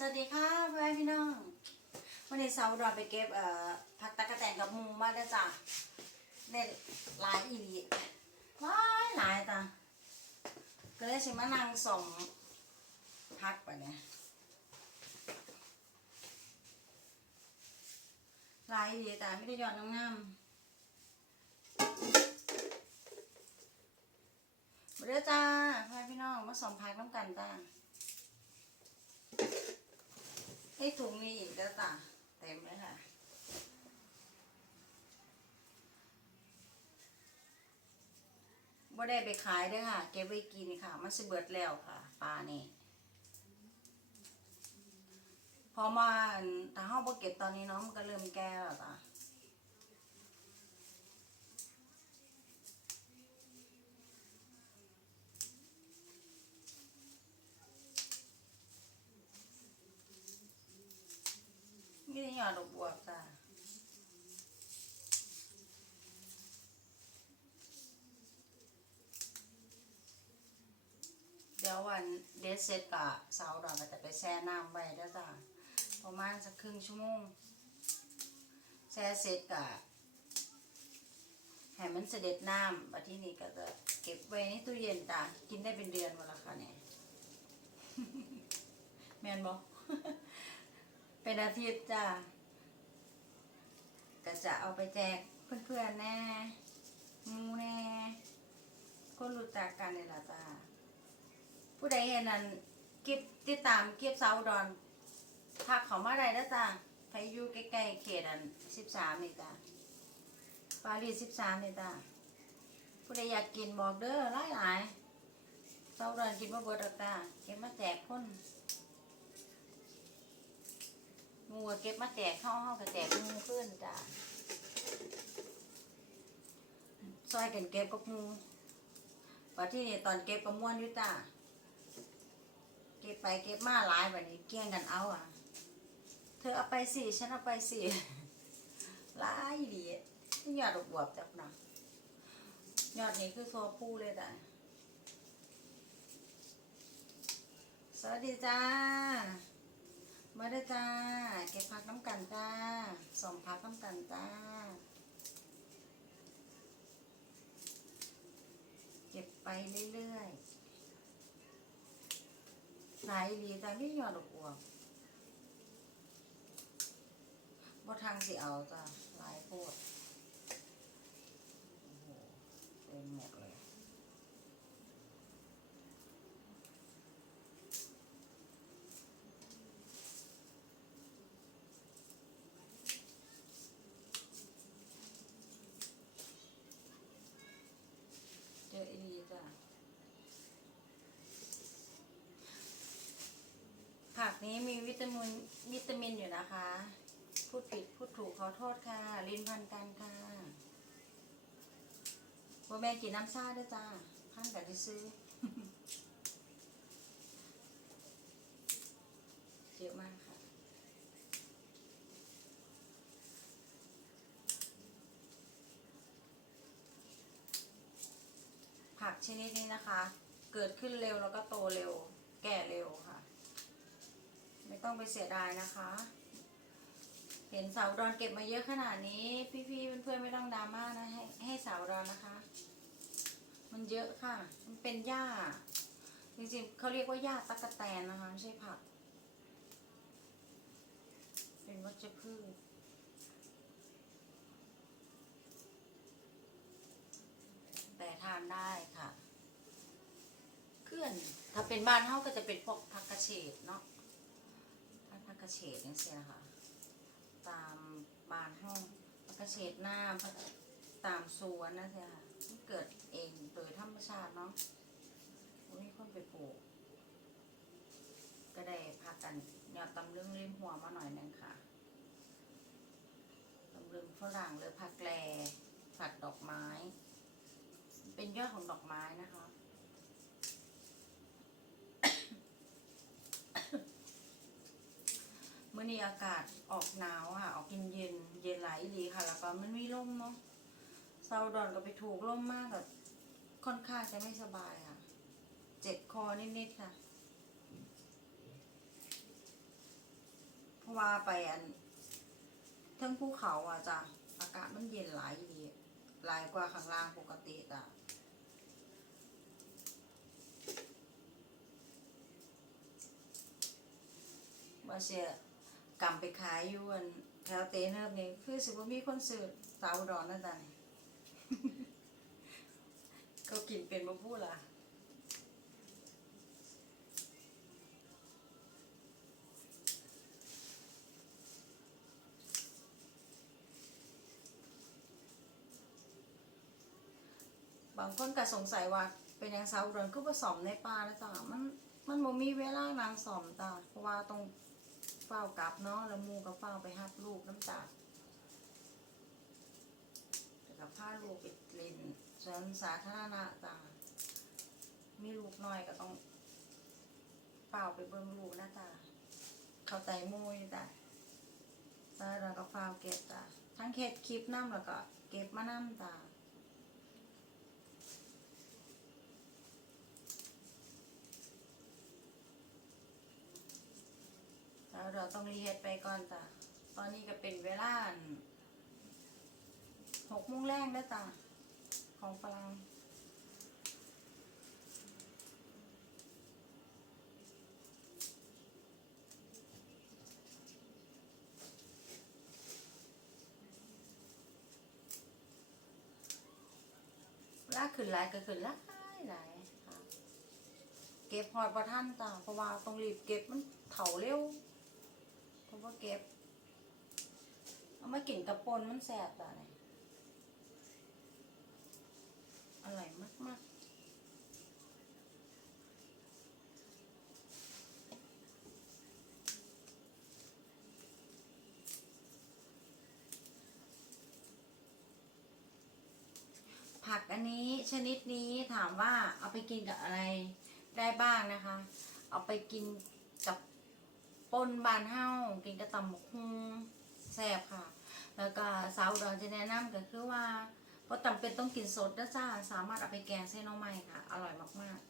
สวัสดีค่ะเพื่อนพี่น้องวันนี้สาวอุดรไปเก็บเอ่อผักตะกะแตนกับหมูมาได้จ้ะเด็ดหลายอีหลีหลายหลายจ้ะก็เลยสิมานั่งส่งพักไปเนี่ยหลายอีหลีแต่ไม่ได้หยอดน้ำงามมาเด้อจ้าพ่อพี่น้องมาส่งพักน้ำกันจ้า ให้ถุงนี้อีกแล้วจ้ะเต็มเลยค่ะ บ่ได้ไปขายด้วยค่ะ เก็บไว้กินค่ะ มันสิเบิดแล้วค่ะปลานี่พอมาถ้าเฮาบ่เก็บตอนนี้เนาะมันก็เริ่มแก่แล้วจ้ะ มีแต่หยอดดอกบวบจ้ะเดี๋ยววันเดซเซตกับสาวดอนก็จะไปแช่น้ำไว้แล้วจ้ะประมาณสักครึ่งชั่วโมงแช่เสร็จกับให้มันเสด็จน้ำบัดที่นี่ก็จะเก็บไว้ในตู้เย็นจ้ะกินได้เป็นเดือนวันละค่ะเนี่ยแมนบอก เป็นอาทิตย์จ้ะก็จะเอาไปแจกเพื่อนๆแน่มูแน่คนรู้จักกันนี่ละจ้าผู้ใดเห็นนั้นเก็บติดตามเก็บเสาดอนทักเขามาได้แล้วจ้าใครอยู่ใกล้ๆเขตอันสิบสามนี่จ้าปารีสสิบสามนี่จ้าผู้ใดอยากกินบอกเด้อหลายหลายๆเสาดอนกินมาเบิดแล้วจ้าเก็บมาแจกคน หมูเก็บมาแจกเข้าห้องก็แจกหมูขึ้นจ้าซอยกันเก็บกับหมูปัที่นี่ตอนเก็บกับม้วนอยู่จ้าเก็บไปเก็บมาหลายแบบนี้เกี่ยงกันเอาอะ เธอเอาไปสิฉันเอาไปสิหลายดีนี่ยอดดอกบวบจับนะยอดนี้คือโซผู้เลยจ้ะสวัสดีจ้า มาได้จ้า เก็บพักน้ำกันจ้าสองพักน้ำกันจ้า เก็บไปเรื่อยๆหลายดีแต่ไม่ยอดดอกบัวบ่ทางสิเอาจ้าหลายโพดอ้โหเต็มหมดเลย เจออีดีจ้ะ ผักนี้มีวิ ตามินวิตามินอยู่นะคะ พูดผิดพูดถูกขอโทษค่ะลินพันกันค่ะว่าแม่กินน้ำชาด้วยจ้าพันกับที่ซื้อเยอะมากค่ะผักชนิดนี้นะคะ เกิดขึ้นเร็วแล้วก็โตเร็ว แก่เร็วค่ะ ต้องไปเสียดายนะคะ เห็นสาวดอนเก็บมาเยอะขนาดนี้ พี่ๆเพื่อนๆไม่ต้องดราม่านะให้ให้สาวดอนนะคะ มันเยอะค่ะ มันเป็นหญ้าจริงๆเขาเรียกว่าหญ้าตะกะแตนนะคะไม่ใช่ผัก เป็นวัชพืชแต่ทานได้ค่ะ เคลื่อน ถ้าเป็นบ้านเฮาก็จะเป็นพวกผักกระเฉดเนาะ ผักกระเฉดอย่างเสียค่ะตามบานเฮาผักกระเฉดหน้าตามสวนนะเสียค่ะเกิดเองโดยธรรมชาติเนาะบ่มีคนไปปลูก ก็ได้พากันยอดตำลึงริมหัวมาหน่อยนึงค่ะตำลึงฝรั่งหรือผักแกลผักดอกไม้ เป็นยอดของดอกไม้นะคะ เมื่อนี้อากาศออกหนาวอะ ออกเย็นเย็นเย็นหลายอีค่ะ แล้วก็มันมีลมเนาะเซาดอนก็ไปถูกลมมากแบบค่อนข้างจะไม่สบายค่ะ เจ็บคอนิดๆค่ะราะว่าไปอันทั้งภูเขาอะจ้ะอากาศมันเย็นหลายอีหลายกว่าข้างล่างปกติจ้ะว่าเสีย กำไปขายอยู่อันแถวเตเนิบนี่คือสิบ่มีคนซื้อสาวดอนนั่นจ้ะนี่เขากินเป็นบ่พูดล่ะบางคนก็สงสัยว่าเป็นยังสาวอุดรคือผสมในป่านะจ๊ะมันมันบ่มีเวลานางสอมจ้ะเพราะว่าต้อง เฝ้ากลับเนาะแล้วมูก็เฝ้าไปหับลูกน้ำตาแต่กับพาลูกไปเล่นสวนสาธารณะจ้ะมีลูกน้อยก็ต้องเฝ้าไปเบิ่งลูกนะจ๊ะเข้าใจมูอยู่จ้ะแล้วเราก็เฝ้าเก็บจ้ะทั้งเฮ็ดคลิปน้ำแล้วก็เก็บมาน้ำจ้ะ แล้ว เราต้องรีเฮ็ดไปก่อนจ้ะตอนนี้ก็เป็นเวลาหกโมงแรงแล้วจ้ะของฝรั่งลาขึ้นหลายก็ขึ้นหลายหลายเก็บหอดประท่านจ้ะเพราะว่าต้องรีบเก็บมันเถาเร็ว เพราะเก็บ เอามากินกับปนมันแสบจ้ะเนี่ยอร่อยมากๆผักอันนี้ชนิดนี้ถามว่าเอาไปกินกับอะไรได้บ้างนะคะ เอาไปกินกับ ปนบานเฮากินกับตำหมกฮุงแซ่บค่ะ แล้วก็สาวดอนจะแนะนำก็คือว่าเพราะจำเป็นต้องกินสดนะจ้าสามารถเอาไปแกงใส่หน่อไม้ค่ะ อร่อยมากๆ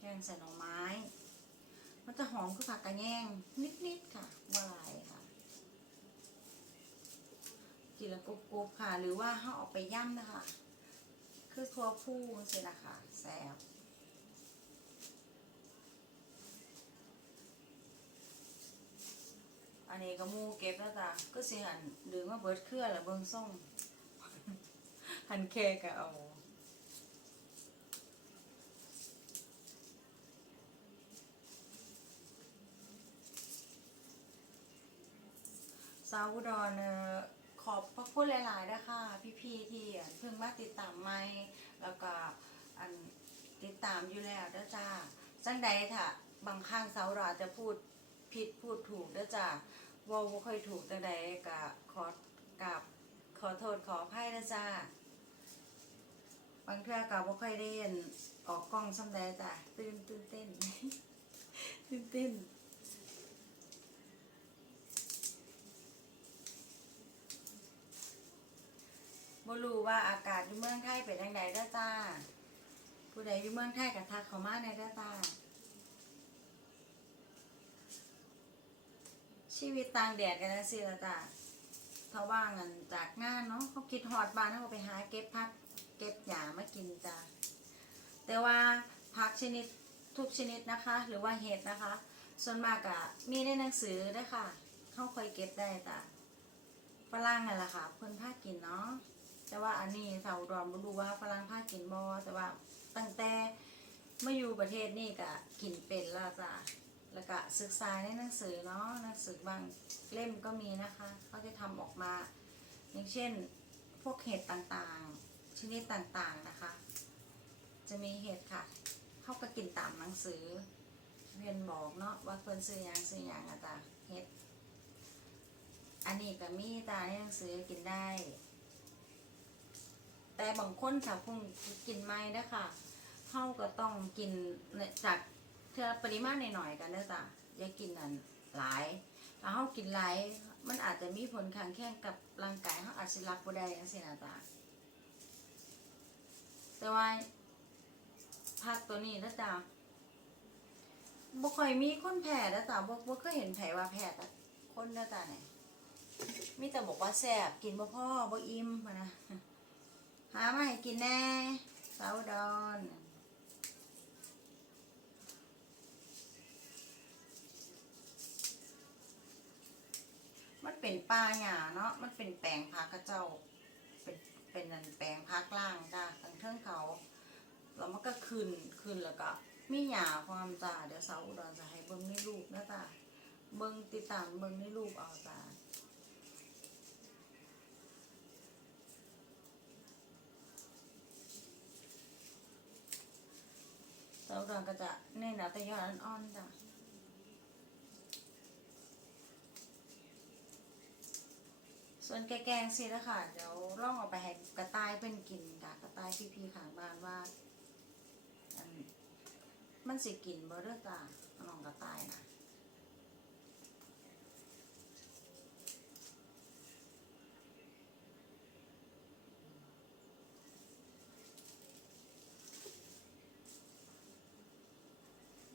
แกงใส่หน่อไม้ มันจะหอมคือผักกระแยงนิดๆค่ะว่าหลายค่ะกินแล้วกรุบๆค่ะ หรือว่าเขาเออกไปย่ำนะคะ คือทัวผู้เสร็จละค่ะแซ่บ นนี้ก็มูเก็บแล้วจ้ะก็สิหันดึงมาเบิดเครือล้วเบิงส่งหันแค่ก็เอาสาวอุดรเอ่อขอบพระคุณหลายๆนะคะพี่ๆที่เพิ่งมาติดตามไม่แล้วก็อันติดตามอยู่แล้วเด้อจ้าจังใดค่ะ บางครั้งสาวรอาจจะพูดผิดพูดถูกเด้อจ้า เว่าบ่ค่อยถูกจังใดก็ขอกราบขอโทษขออภัยเด้อจ้าบางเทื่อก็บ่ค่อยได้เห็นออกกล้องซ้ำใดจ้ะตื่นตื่นเต้นตื่นเต้นบ่รู้ว่าอากาศอยู่เมืองไทยเป็นจังไดเด้อจ้า ผู้ใดอยู่เมืองไทยก็ทักเข้ามาในอยเด้อจ้า ชีวิตต่างแดดกันนะสิละจ้าถ้าว่างกันจากงานเนาะเขาคิดฮอดบ้านเขาไปหาเก็บพักเก็บหยามากินจ้าแต่ว่าผักชนิดทุกชนิดนะคะ หรือว่าเห็ดนะคะ ส่วนมากอะมีในหนังสือเด้วยค่ะเขาคอยเก็บได้จ้ะฝรั่งนั่นแหละค่ะเพิ่นพากินเนาะแต่ว่าอันนี้สาวอุดรบ่รู้ว่าฝรั่งพากินบ่แต่ว่าตั้งแต่มาอยู่ประเทศนี่ก็กินเป็นล้วจ้ะ แล้วก็ศึกษาในหนังสือเนาะหนังสือบางเล่มก็มีนะคะเขาจะทำออกมา อย่างเช่นพวกเห็ดต่างๆ ชนิดต่างๆนะคะ จะมีเห็ดค่ะ เขาก็กินตามหนังสือเรียนบอกเนาะว่าเพิ่นซื้อหยังซื้อหยังอะจ้ะเห็ดอันนี้ก็มีตาในหนังสือกินได้ แต่บางคนถ้าเพุ่งกินไม่นะคะเขาก็ต้องกินจาก เท่าปริมาณหน่อยๆกันนะจ๊ะอย่ากินนั่นหลายถ้าเขากินหลายมันอาจจะมีผลข้างแข้งกับร่างกายเขาอาจจะรับบ่ได้จังซี่นะจ๊ะแต่ว่าผักตัวนี้นะจ๊ะบ่ค่อยมีคนแพ้แล้วจ้ะบ่บ่เคยเห็นไผว่าแพ้แต่คนเด้อจ้ะเนี่ยมีแต่บอกว่าแซ่บกินบ่พอบ่อิ่มนะหามาให้กินแน่สาวดอน เป็นป่าหญ้าเนาะมันเป็นแปลงพักกระเจ้า เป็นเป็นนันแปลงพักล่างจ้ะทางเทิงเขาแล้วมันก็ขึ้นขึ้นแล้วก็มีหญ้าความจ้าเดี๋ยวสาวอุดรจะให้เบิ่งในรูปนะจ้ะเบิ่งติดตามเบิ่งในรูปเอาจ้ะสาวอุดรก็จะเน้นเอาแต่ยอดอ่อนๆจ้ะ ส่วนแกงสิละค่ะ เดี๋ยวล่องเอาไปให้กระต่ายเป็นกินกะกระต่ายพี่ๆข้างบ้านว่าอันมันสิกินบ่เด้อจ้าน้องกระต่ายนะ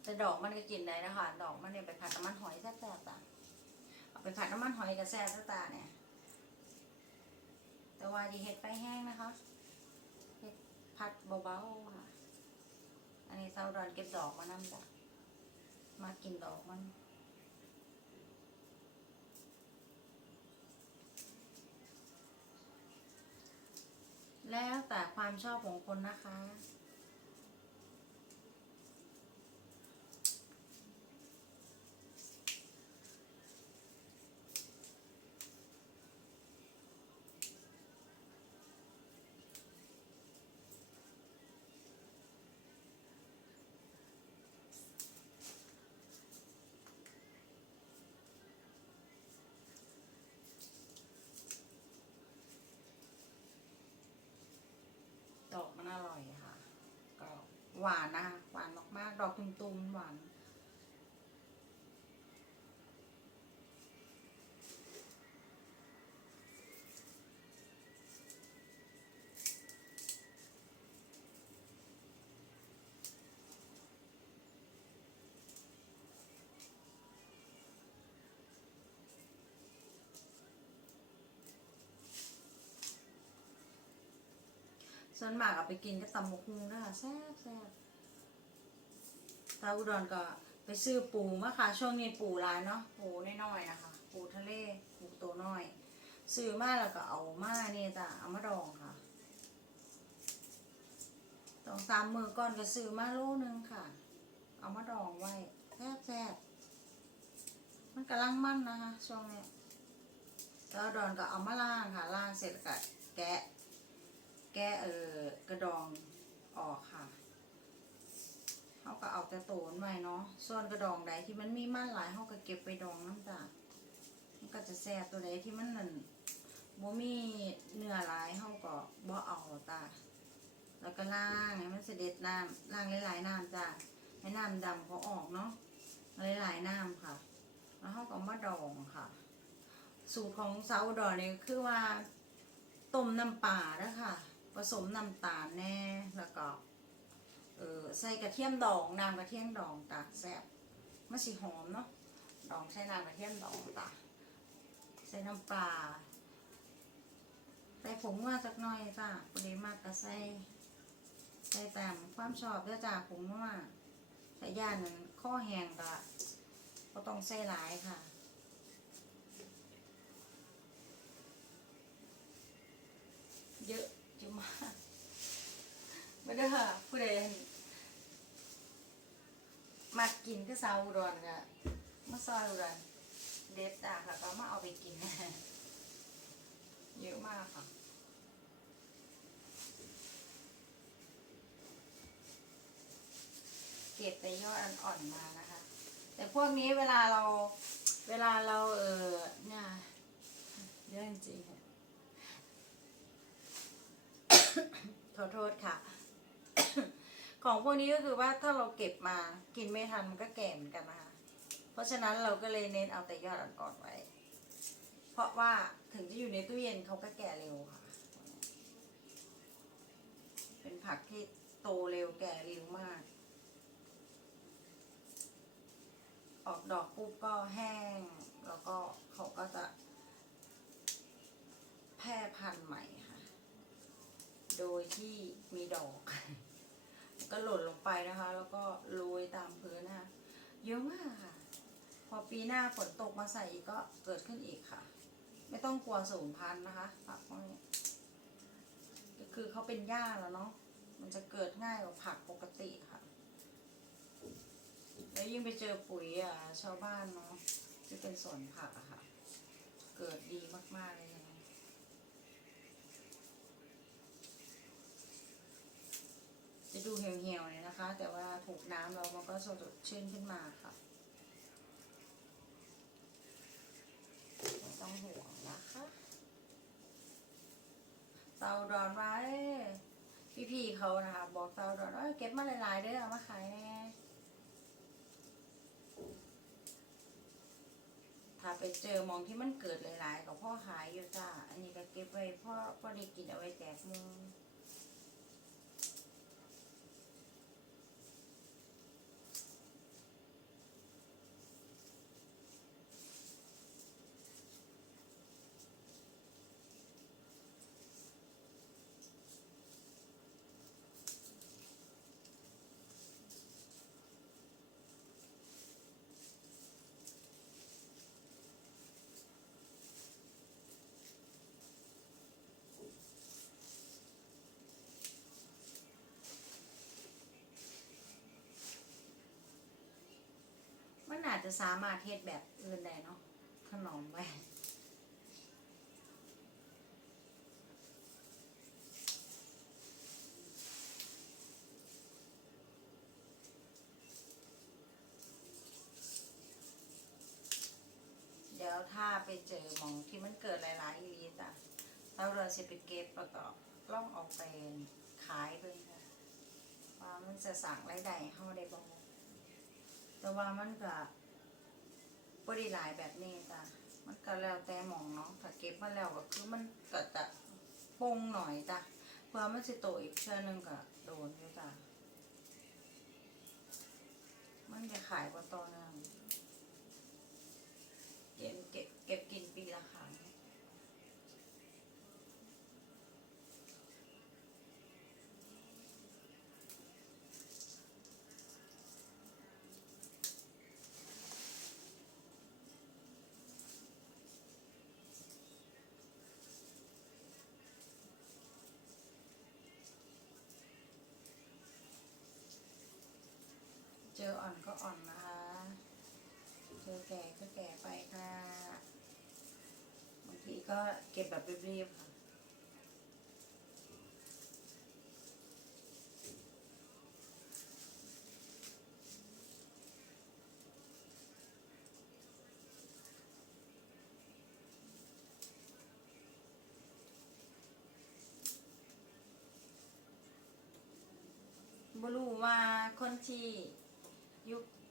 แต่ดอกมันก็กินได้นะคะดอกมันเนี่ยไปผัดน้ำมันหอยแซ่บๆจ้ะเอาไปผัดน้ำมันหอยกับแซ่บๆตาเนี่ย แต่ว่าดีเห็ดไปแห้งนะคะเห็ดผัดเบาๆค่ะ อันนี้เซาดอนเก็บดอกมานั่นจ้ะมากินดอกมันแล้วแต่ความชอบของคนนะคะ ดอกมันอร่อยค่ะ ก็ หวานนะคะหวานมากๆ ดอกตุ่มๆหวาน ส่วนมากเอาไปกินก็ตำหมกฮุงนะคะแซ่บแซ่บตาอุดรก็ไปซื้อปูมาค่ะ ช่วงนี้ปูร้ายเนาะปูน้อยๆนะคะ ปูทะเลปูตัวน้อย ซื้อมาแล้วก็เอามาเนี่ยจ้ะเอามาดองค่ะสองสามมือก่อนก็ซื้อมาโลนึงค่ะ เอามาดองไว้แซ่บแซ่บมันกำลังมั่นนะคะช่วงนี้แล้วดอนก็เอามาล่างค่ะล่างเสร็จก็แกะ แกะเออกระดองออกค่ะเขาก็เอาแต่โตนไว้เนาะ ส่วนกระดองใดที่มันมีมันหลายเขาก็เก็บไปดองน้ำตาลมันก็จะแซ่บตัวใดที่มันนั่นบ่มีเนื้อหลายเขาก็บ่เอาตาแล้วก็ล้างให้มันเสด็จน้ำล้างหลายๆน้ำจ้ะให้น้ำดำเขาออกเนาะหลายๆน้ำค่ะ แล้วเขาก็มาดองค่ะ สูตรของซาอุดรเนี่ยคือว่าต้มน้ำปลาแล้วค่ะ ผสมน้ำตาลแน่แล้วก็เออใส่กระเทียมดองน้ำกระเทียมดองตาแซ่บมันสิหอมเนาะดองใส่น้ำกระเทียมดองตาใส่น้ำปลาใส่ผงว่าสักหน่อยจ้ะปริมากก็ใส่ใส่ตามความชอบเด้อจ้ะผงว่าใส่ย่านนั้นข้อแห้งก็ก็ต้องใส่หลายค่ะ เย มาไม่ได้ค่ะผู้ใดมากินก็ซาอุดรกะมาซอยอุดรเด็ดจ้าค่ะก็มาเอาไปกินเยอะมากค่ะเก็บแต่ยอดอ่อนๆมานะคะ แต่พวกนี้เวลาเราเวลาเราเออเนี่ยเยอะจริงๆค่ะ ขอโทษค่ะ ของพวกนี้ก็คือว่าถ้าเราเก็บมากินไม่ทันมันก็แก่เหมือนกันนะคะ เพราะฉะนั้นเราก็เลยเน้นเอาแต่ยอดอ่อนๆไว้ เพราะว่าถึงจะอยู่ในตู้เย็นเขาก็แก่เร็วค่ะ เป็นผักที่โตเร็วแก่เร็วมากดอกปุ๊บก็แห้ง แล้วก็เขาก็จะ แพร่พันธุ์ใหม่ค่ะ โดยที่มีดอก ก็หล่นลงไปนะคะ แล้วก็โรยตามพื้นนะคะเยอะมากค่ะ พอปีหน้าฝนตกมาใส่อีกก็เกิดขึ้นอีกค่ะ ไม่ต้องกลัวสูญพันธ์นะคะผักพวกนี้ก็คือเขาเป็นหญ้าแล้วเนาะมันจะเกิดง่ายกว่าผักปกติค่ะ แล้วยิ่งไปเจอปุ๋ยอะชาวบ้านเนาะที่เป็นสวนผักอะค่ะ เกิดดีมากๆเลยนะ จะดูเหี่ยวๆเลยนะคะ แต่ว่าถูกน้ำเรามันก็สดชื่นขึ้นมาค่ะไม่ต้องห่วงนะคะ เตาดอนไว้ พี่ๆเขานะคะ บอกเตาดอนว่าเก็บมาหลายๆเด้อเอามาขายแน่ถ้าไปเจอมองที่มันเกิดหลายๆกับพ่อขายอยู่จ้า อันนี้ก็เก็บไว้พ่อพ่อได้กินเอาไว้แจกมึง จจะสามารถเฮ็ดแบบอื่นได้เนาะขนมไว้เดี๋ยวถ้าไปเจอหมองที่มันเกิดหลาย ๆ อีลีจ้ะเราเราสิไปเก็บแล้วก็ล่องออกไปขายเพิ่นค่ะว่ามันจะสั่งรายได้ให้าได้บ่แต่ว่ามันก็ บ่ได้หลายแบบนี้จ้ะมันก็แล้วแต่หมองเนาะถ้าเก็บมาแล้วก็คือมันก็จะปงหน่อยจ้ะเพื่อมันสิโตอีกเชื่อนึงก็โดนจ้ะมันจะขายกว่าต่อเนื่องเก็บเก็บเก็บกิน อ่อนนะคะเจอแก่ก็แก่ไปค่ะ บางทีก็เก็บแบบเรียบๆค่ะบรู้ว่าคนที่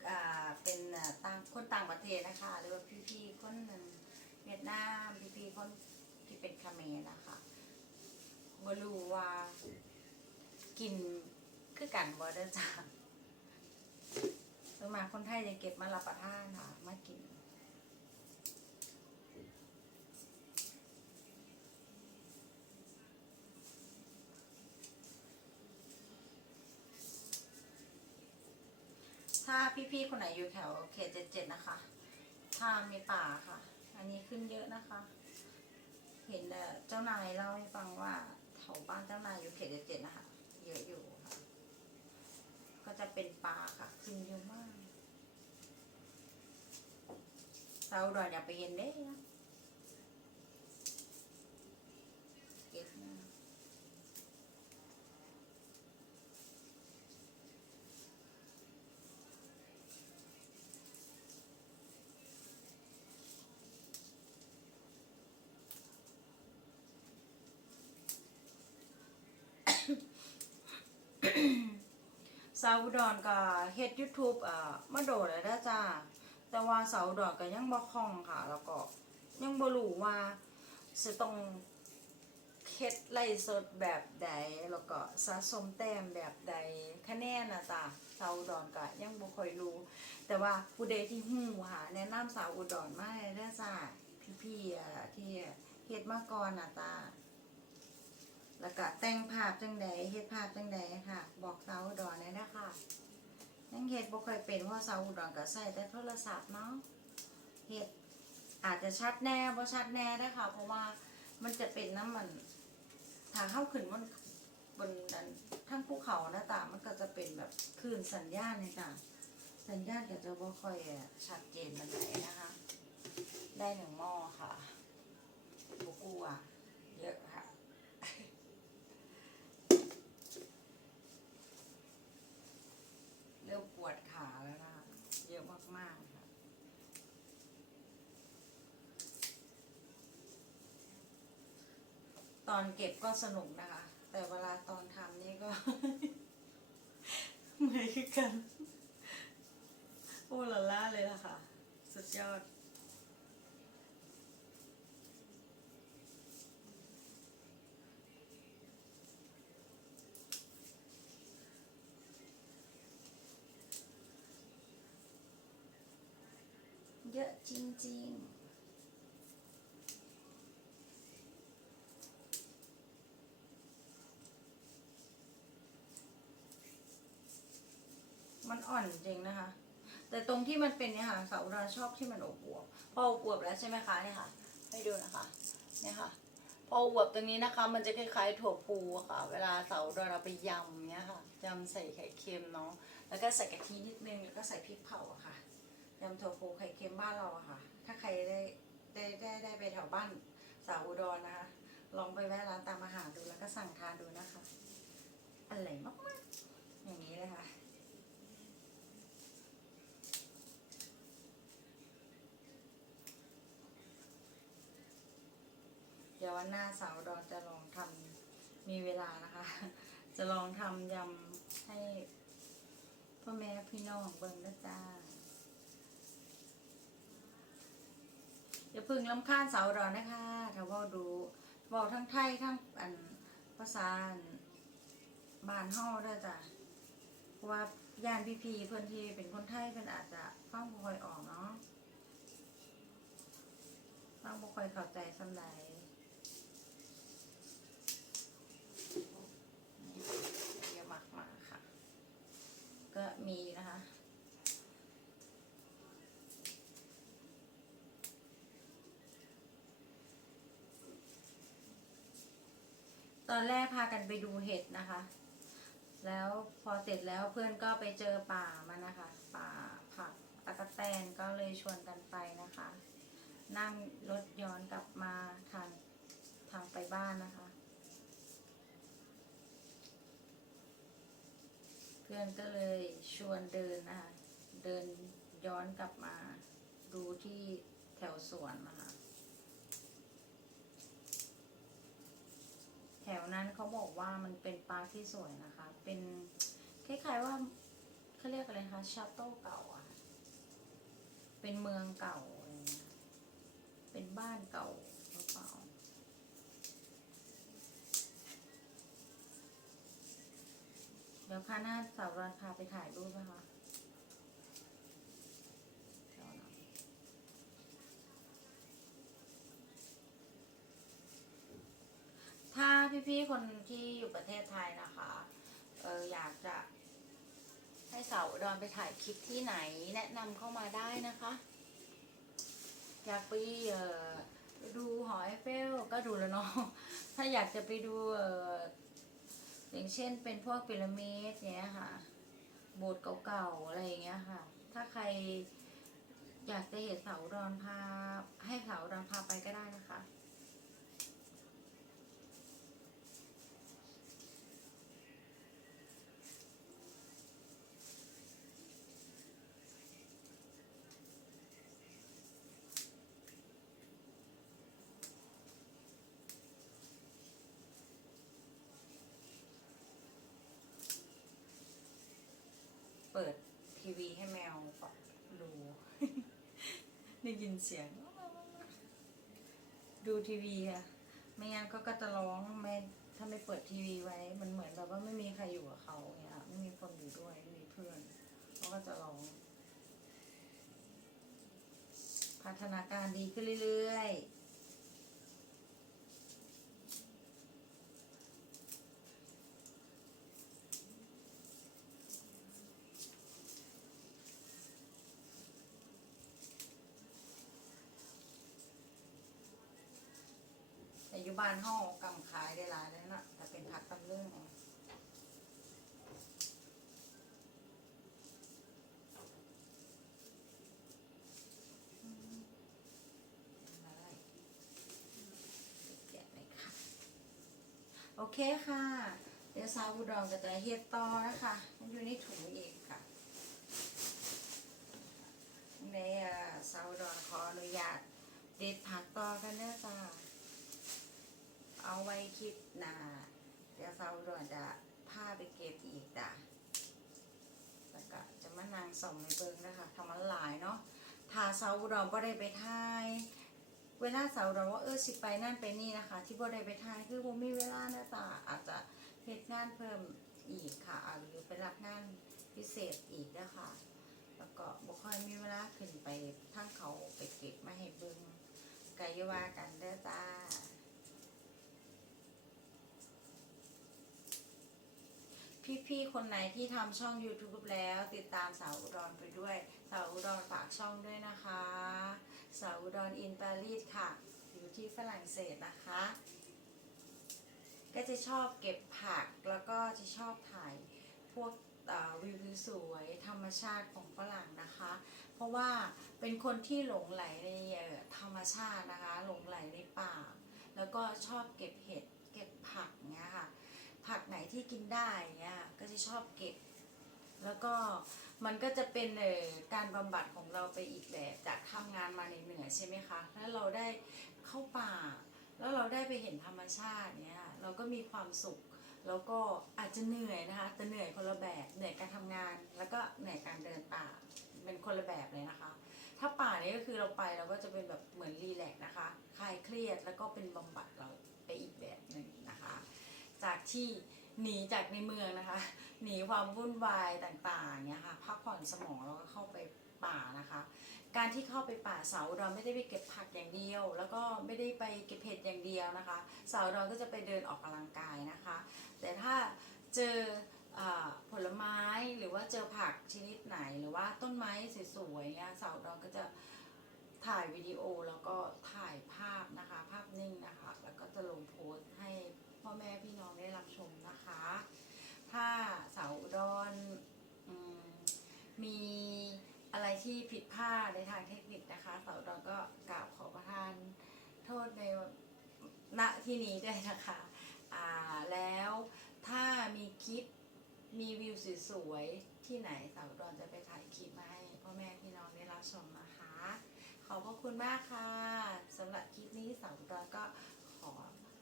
อ่าเป็นอ่าต่างคนต่างประเทศนะคะ หรือว่าพี่ๆคนเวียดนามพี่ๆคนที่เป็นคาเมรนะคะบรูว่ากินคือกันบอด้อจ้าส่วนมาคนไทยจะเก็บมารับประทานค่ะมากิน พี่ๆคนไหนอยู่แถวเขตเจ็ดเจ็ดนะคะถ้ามีป่าค่ะ อันนี้ขึ้นเยอะนะคะ เห็นเจ้านายเล่าให้ฟังว่าแถวบ้านเจ้านายอยู่เขตเจ็ดเจ็ดนะคะ เยอะอยู่ค่ะ ก็จะเป็นป่าค่ะ ขึ้นเยอะมากเราดอยอยากไปเห็นได้นะเก็บนะ สาวอุดอนก็เฮ็ด YouTube อ่ามาโดดแล้วนะจ้าแต่ว่าสาวอุดอนก็ยังบ่คล่องค่ะ แล้วก็ยังบ่รู้ว่าสิต้องเฮ็ดไล่สดแบบใดแล้วก็สะสมแต้มแบบใดคะแนนนะจ๊ะสาวอุดรก็ยังบ่ค่อยรู้ แต่ว่าผู้ใดที่หูค่ะแนะนำสาวอุดรมาได้จ้าพี่ๆอะที่เฮ็ดมาก่อนน่ะจ้า แล้วก็แต่งภาพจังใดเฮ็ดภาพจังใดค่ะ บอกสาวอุดรได้นะคะยังเฮ็ดบ่ค่อยเป็นเพราะสาวอุดรก็ใช้แต่โทรศัพท์เนาะเฮ็ดอาจจะชัดแน่บ่ชัดแน่ได้ค่ะ เพราะว่ามันจะเป็นน้ำมันถ้าเข้าขึ้นมันบนนั้นทั้งภูเขาหน้าตามันก็จะเป็นแบบคลื่นสัญญาณเนี่ยจ้ะสัญญาณก็จะบ่ค่อยชัดเจนมันไหนนะคะ ได้หนึ่งหม้อค่ะบุกูอะ เยอะค่ะ เริ่มปวดขาแล้วนะคะเยอะมากๆค่ะ ตอนเก็บก็สนุกนะคะ แต่เวลาตอนทำนี่ก็ เหมือนกัน โอ้ละล่าเลยล่ะค่ะ สุดยอด เยอะจริง ๆ มันอ่อนจริงนะคะ แต่ตรงที่มันเป็นเนี่ยค่ะสาวราชอบที่มันอบอวบพออบอวบแล้วใช่ไหมคะเนี่ยค่ะ ให้ดูนะคะเนี่ยค่ะ พออบอวบตรงนี้นะคะ มันจะคล้ายๆถั่วพูค่ะ เวลาสาวเราไปยำเนี่ยค่ะยำใส่ไข่เค็มเนาะแล้วก็ใส่กะทินิดนึงแล้วก็ใส่พริกเผาอะค่ะยำถั่วพูไข่เค็มบ้านเราอะค่ะ ถ้าใครได้ได้ได้ได้ไปแถวบ้านสาวอุดรนะคะ ลองไปแวะร้านตามอาหารดูแล้วก็สั่งทานดูนะคะอร่อยมากๆอย่างนี้เลยค่ะ เดี๋ยววันหน้าสาวดอนจะลองทำมีเวลานะคะ จะลองทำยำให้พ่อแม่พี่น้องเบิ่งนะจ้าอย่าพึ่งลำคาญสาวดอนนะคะถ้าว่าดูเว่าทั้งไทยทั้งอันภาษาบ้านเฮาด้จ้ะเพราะว่าย่านพี่พีเพื่อนที่เป็นคนไทยเพิ่นอาจจะฟังบ่ค่อยออกเนาะฟังบ่ค่อยเข้าใจสำใดเยอะมากมากๆค่ะ ก็มีนะคะ ตอนแรกพากันไปดูเห็ดนะคะ แล้วพอเสร็จแล้วเพื่อนก็ไปเจอป่ามานะคะ ป่าผักตะกะแตนก็เลยชวนกันไปนะคะ นั่งรถย้อนกลับมาทางทางไปบ้านนะคะ พื่อนก็เลยชวนเดินนะคะเดินย้อนกลับมาดูที่แถวสวนนะคะแถวนั้นเขาบอกว่ามันเป็นปาร์คที่สวยนะคะ เป็นคล้ายๆว่าเขาเรียกอะไรคะชาโต้เก่าอะค่ะเป็นเมืองเก่า เป็นบ้านเก่า เดี๋ยวพาหน้าสาวรานพาไปถ่ายรูปนะคะถ้าพี่ๆคนที่อยู่ประเทศไทยนะคะเอออยากจะให้สาวดอนไปถ่ายคลิปที่ไหนแนะนำเข้ามาได้นะคะ อยากไปเออไปดูหอไอเฟลก็ดูแล้วเนาะถ้าอยากจะไปดู เอ่ออย่างเช่นเป็นพวกพีระมิดเนี้ยค่ะ โบสถ์เก่าๆอะไรอย่างเงี้ยค่ะ ถ้าใครอยากจะเห็นเสาดอนพาให้เสาดอนพาไปก็ได้นะคะ เปิดทีวีให้แมวดู ได้ยินเสียง ดูทีวีค่ะไม่งั้นก็ก็จะร้องไม่ถ้าไม่เปิดทีวีไว้ มันเหมือนแบบว่าไม่มีใครอยู่กับเขาเงี้ยไม่มีคนอยู่ด้วยไม่มีเพื่อนเขาก็จะร้อง พัฒนาการดีขึ้นเรื่อยๆ แต่อยุ บ้านห้องกำขายได้หลายแล้วนะแต่เป็นพักตำเรื่องเอาอืมอะไรแกะเลยค่ะโอเคค่ะ เดี๋ยวซาบูดองก็จะเฮ็ดต่อนะคะมันอยู่ในถุงเอีกค่ะในซาบูดองขออนุญาตเด็ดผักต่อกันเด้อจ้า เอาไว้คลิปหน้าเดี๋ยวซาบูดองจะพาไปเก็บอีกจ้ะแล้วก็จะมานางส่องในเบิ้งนะคะทำมันหลายเนาะทาซาบูดองก็ได้ไปทาย เวลาเสาเราว่าเออสิไปนั่นไปนี่นะคะ ที่บ่ได้ไปทายคือผมมีเวลานะจ๊ะอาจจะเฮ็ดงานเพิ่มอีกค่ะอาหรือไปรับงานพิเศษอีกนะคะแล้วก็บ่ค่อยมีเวลาขึ้นไปทั้งเขาไปเก็บมาให้เบิ่งกายว่ากันเด้อจ้า พี่ๆคนไหนที่ทำช่อง YouTube แล้วติดตามสาวอุดรไปด้วย สาวอุดรฝากช่องด้วยนะคะ สาวอุดรอินปารีสค่ะ อยู่ที่ฝรั่งเศสนะคะ ก็จะชอบเก็บผักแล้วก็จะชอบถ่ายพวกวิวสวยธรรมชาติของฝรั่งนะคะ เพราะว่าเป็นคนที่หลงไหลในธรรมชาตินะคะ หลงไหลในป่า แล้วก็ชอบเก็บเห็ดเก็บผักเนี้ยค่ะ ผั กินได้เงี้ยก็จะชอบเก็บ แล้วก็มันก็จะเป็นเอ่อการบำบัดของเราไปอีกแบบจากทำงานมาเหนื่อยใช่ไหมคะแล้วเราได้เข้าป่า แล้วเราได้ไปเห็นธรรมชาติเนี้ยเราก็มีความสุขแล้วก็อาจจะเหนื่อยนะคะแต่เหนื่อยคนละแบบเหนื่อยการทำงาน แล้วก็เหนื่อยการเดินป่าเป็นคนละแบบเลยนะคะ ถ้าป่านี้ก็คือเราไปเราก็จะเป็นแบบเหมือนรีแลกซ์นะคะคลายเครียดแล้วก็เป็นบำบัดเราไปอีกแบบหนึ่งนะคะ จากที่ หนีจากในเมืองนะคะ หนีความวุ่นวายต่างๆเนี่ยค่ะพักผ่อนสมองแล้วก็เข้าไปป่านะคะ การที่เข้าไปป่าเสาเราไม่ได้ไปเก็บผักอย่างเดียว แล้วก็ไม่ได้ไปเก็บเห็ดอย่างเดียวนะคะเสาเราก็จะไปเดินออกกำลังกายนะคะ แต่ถ้าเจออผลไม้หรือว่าเจอผักชนิดไหนหรือว่าต้นไม้สวยๆเนี่ยเสาเราก็จะถ่ายวิดีโอแล้วก็ถ่ายภาพนะคะ ภาพนิ่งนะคะ แล้วก็จะลงโพสต์ให้พ่อแม่พี่น้องได้รับชมนะคะ ถ้าเสาอุดรอืม มีอะไรที่ผิดพลาดในทางเทคนิคนะคะเสาดอุดรก็กราบขอประทานโทษในณที่นี้ด้วยนะคะอ่าแล้วถ้ามีคลิปมีวิวสวยๆที่ไหนเสาดอุดรจะไปถ่ายคลิปมาให้พ่อแม่พี่น้องได้รับชมนะคะ ขอบพระคุณมากค่ะสำหรับคลิปนี้เสาอุดรก็ขอ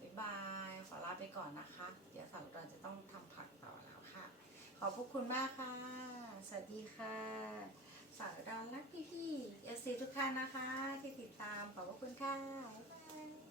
บ๊ายบายขอลาไปก่อนนะคะ เดี๋ยวเสาอุดรจะต้องทำผัก ขอบพระคุณมากค่ะ สวัสดีค่ะสาวอุดรรักพี่ๆเอซีทุกท่านนะคะ ที่ติดตามขอบพระคุณค่ะบ๊ายบาย